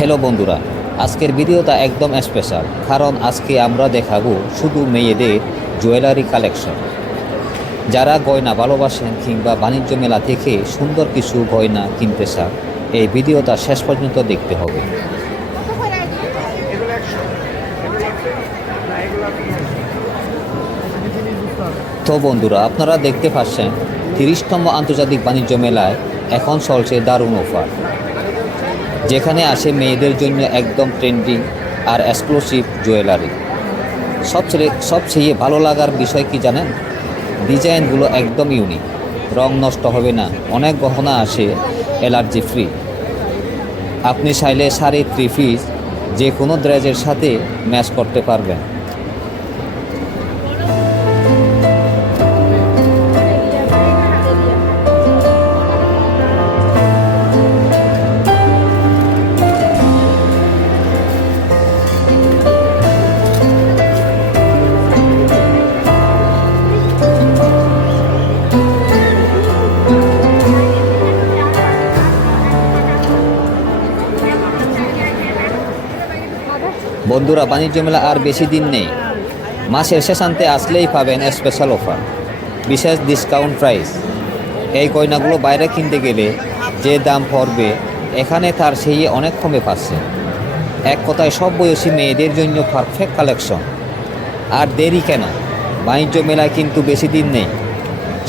Hello বন্ধুরা, আজকের ভিডিওটা একদম স্পেশাল, কারণ আজকে আমরা দেখাবো শুধু মেয়েদের জুয়েলারি কালেকশন। যারা গয়না ভালোবাসেন কিংবা বাণিজ্য মেলা থেকে সুন্দর কিছু গয়না কিনতে চান, এই ভিডিওটা শেষ পর্যন্ত দেখতে হবে। তো বন্ধুরা, আপনারা দেখতে পাচ্ছেন 30তম আন্তর্জাতিক বাণিজ্য মেলায় এখন চলছে দারুণ অফার, যেখানে আসে মেয়েদের জন্য একদম ট্রেন্ডিং আর এক্সক্লুসিভ জুয়েলারি। সবচেয়ে ভালো লাগার বিষয় কি জানেন? ডিজাইনগুলো একদম ইউনিক, রং নষ্ট হবে না, অনেক গহনা আসে অ্যালার্জি ফ্রি। আপনি চাইলে শাড়ি, থ্রি পিস যে কোনো ড্রেসের সাথে ম্যাচ করতে পারবেন। বন্ধুরা, বাণিজ্য মেলা আর বেশি দিন নেই। মাসের শেষান্তে আসলেই পাবেন স্পেশাল অফার, বিশেষ ডিসকাউন্ট প্রাইস। এই গয়নাগুলো বাইরে কিনতে গেলে যে দাম পড়বে, এখানে তার সেই অনেক কমে পাচ্ছে। এক কথায় সব বয়সী মেয়েদের জন্য পারফেক্ট কালেকশন। আর দেরি কেন? বাণিজ্য মেলায় কিন্তু বেশি দিন নেই,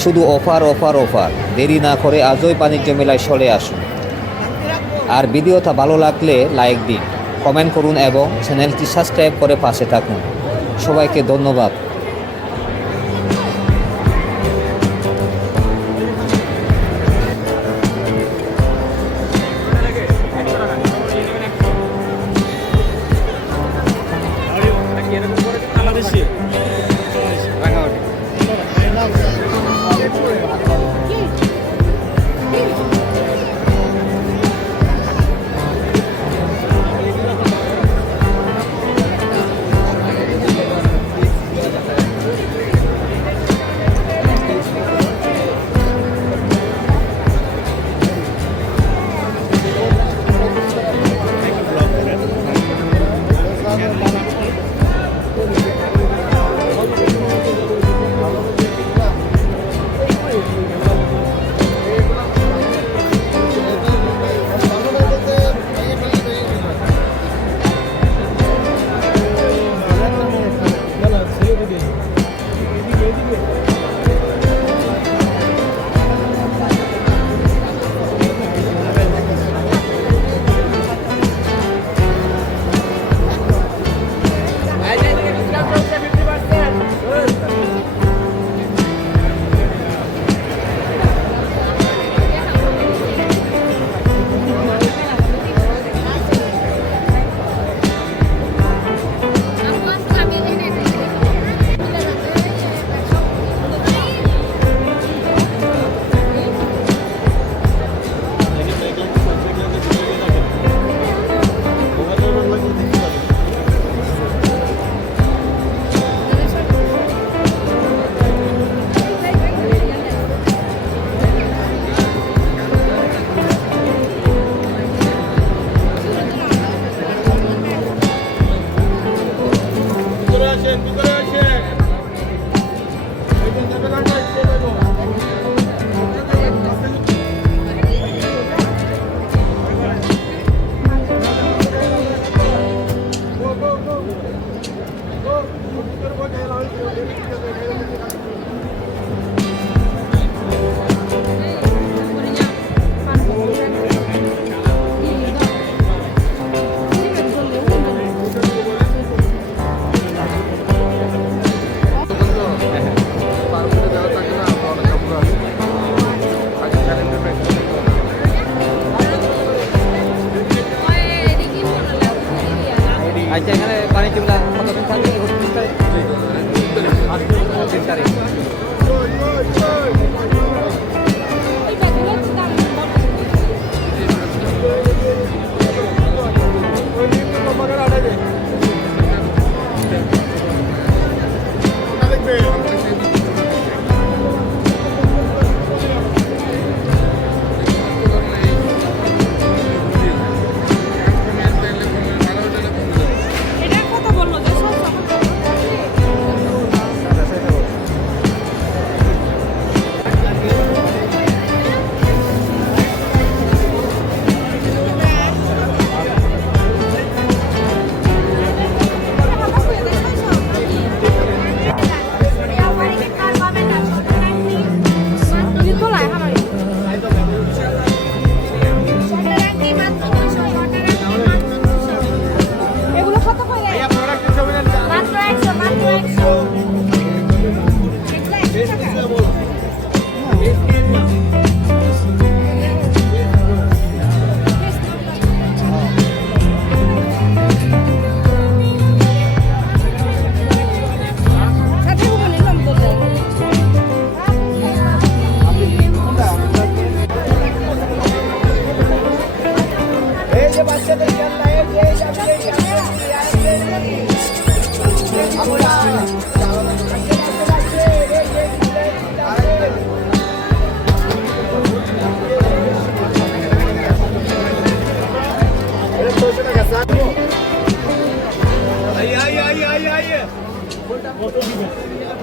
শুধু অফার অফার অফার। দেরি না করে আজই বাণিজ্য মেলায় চলে আসুন। আর ভিডিওটা ভালো লাগলে লাইক দিন, কমেন্ট করুন এবং চ্যানেলটি সাবস্ক্রাইব করে পাশে থাকুন। সবাইকে ধন্যবাদ। আচ্ছা, এখানে বাণিজ্য মেলা কতদিন থাকবে? 3 তারিখ।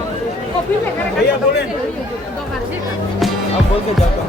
भैया बोले आप बोल के जाता